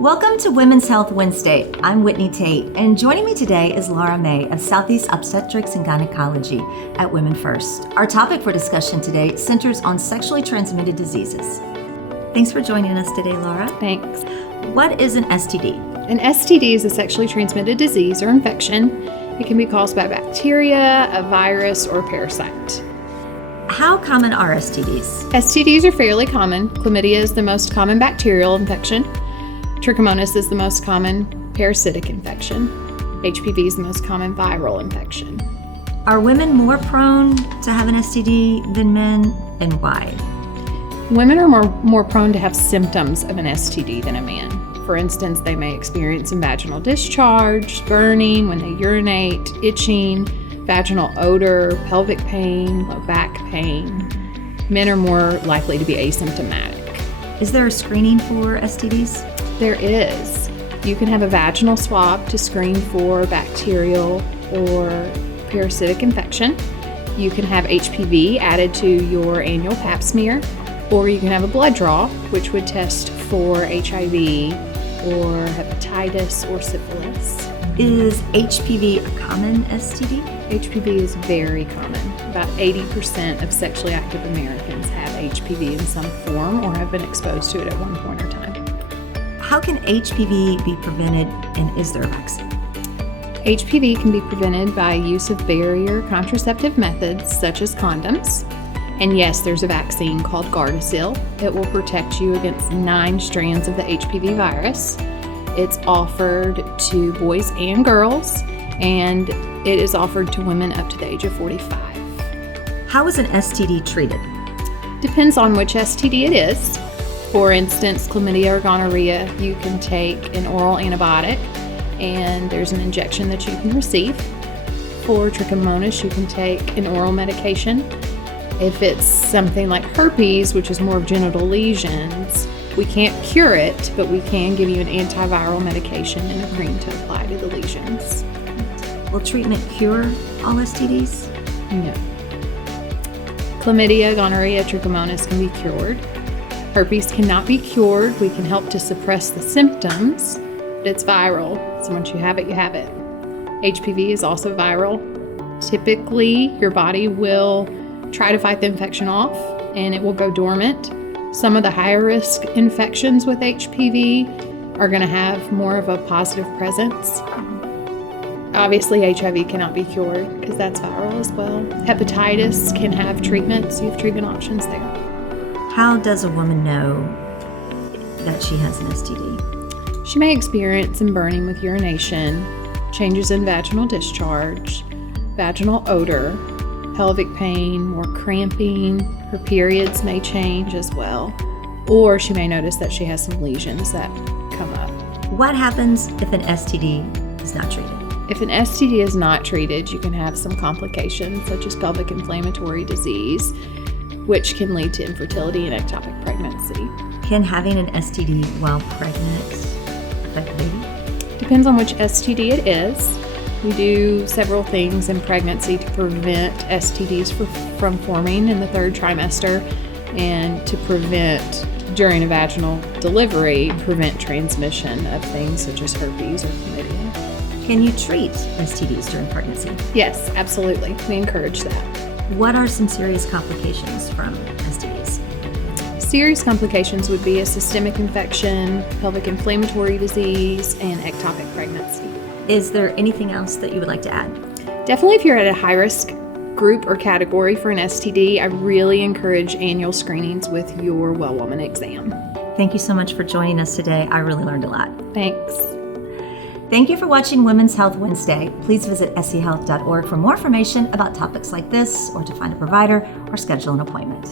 Welcome to Women's Health Wednesday. I'm Whitney Tate, and joining me today is Lara May of Southeast Obstetrics and Gynecology at Women First. Our topic for discussion today centers on sexually transmitted diseases. Thanks for joining us today, Lara. Thanks. What is an STD? An STD is a sexually transmitted disease or infection. It can be caused by bacteria, a virus, or a parasite. How common are STDs? STDs are fairly common. Chlamydia is the most common bacterial infection. Trichomonas is the most common parasitic infection. HPV is the most common viral infection. Are women more prone to have an STD than men, and why? Women are more prone to have symptoms of an STD than a man. For instance, they may experience some vaginal discharge, burning when they urinate, itching, vaginal odor, pelvic pain, low back pain. Men are more likely to be asymptomatic. Is there a screening for STDs? There is. You can have a vaginal swab to screen for bacterial or parasitic infection. You can have HPV added to your annual pap smear, or you can have a blood draw, which would test for HIV or hepatitis or syphilis. Is HPV a common STD? HPV is very common. About 80% of sexually active Americans have HPV in some form or have been exposed to it at one point or time. How can HPV be prevented, and is there a vaccine? HPV can be prevented by use of barrier contraceptive methods such as condoms. And yes, there's a vaccine called Gardasil. It will protect you against 9 strands of the HPV virus. It's offered to boys and girls, and it is offered to women up to the age of 45. How is an STD treated? Depends on which STD it is. For instance, chlamydia or gonorrhea, you can take an oral antibiotic, and there's an injection that you can receive. For trichomonas, you can take an oral medication. If it's something like herpes, which is more of genital lesions, we can't cure it, but we can give you an antiviral medication and a cream to apply to the lesions. Will treatment cure all STDs? No. Chlamydia, gonorrhea, trichomonas can be cured. Herpes cannot be cured. We can help to suppress the symptoms, but it's viral. So once you have it, you have it. HPV is also viral. Typically, your body will try to fight the infection off and it will go dormant. Some of the higher risk infections with HPV are going to have more of a positive presence. Obviously, HIV cannot be cured because that's viral as well. Hepatitis can have treatments. You have treatment options there. How does a woman know that she has an STD? She may experience some burning with urination, changes in vaginal discharge, vaginal odor, pelvic pain, more cramping. Her periods may change as well. Or she may notice that she has some lesions that come up. What happens if an STD is not treated? If an STD is not treated, you can have some complications such as pelvic inflammatory disease, which can lead to infertility and ectopic pregnancy. Can having an STD while pregnant affect the baby? Depends on which STD it is. We do several things in pregnancy to prevent STDs from forming in the 3rd trimester and to prevent, during a vaginal delivery, prevent transmission of things such as herpes or chlamydia. Can you treat STDs during pregnancy? Yes, absolutely. We encourage that. What are some serious complications from STDs? Serious complications would be a systemic infection, pelvic inflammatory disease, and ectopic pregnancy. Is there anything else that you would like to add? Definitely if you're at a high-risk group or category for an STD, I really encourage annual screenings with your well woman exam. Thank you so much for joining us today. I really learned a lot. Thanks. Thank you for watching Women's Health Wednesday. Please visit SCHealth.org for more information about topics like this or to find a provider or schedule an appointment.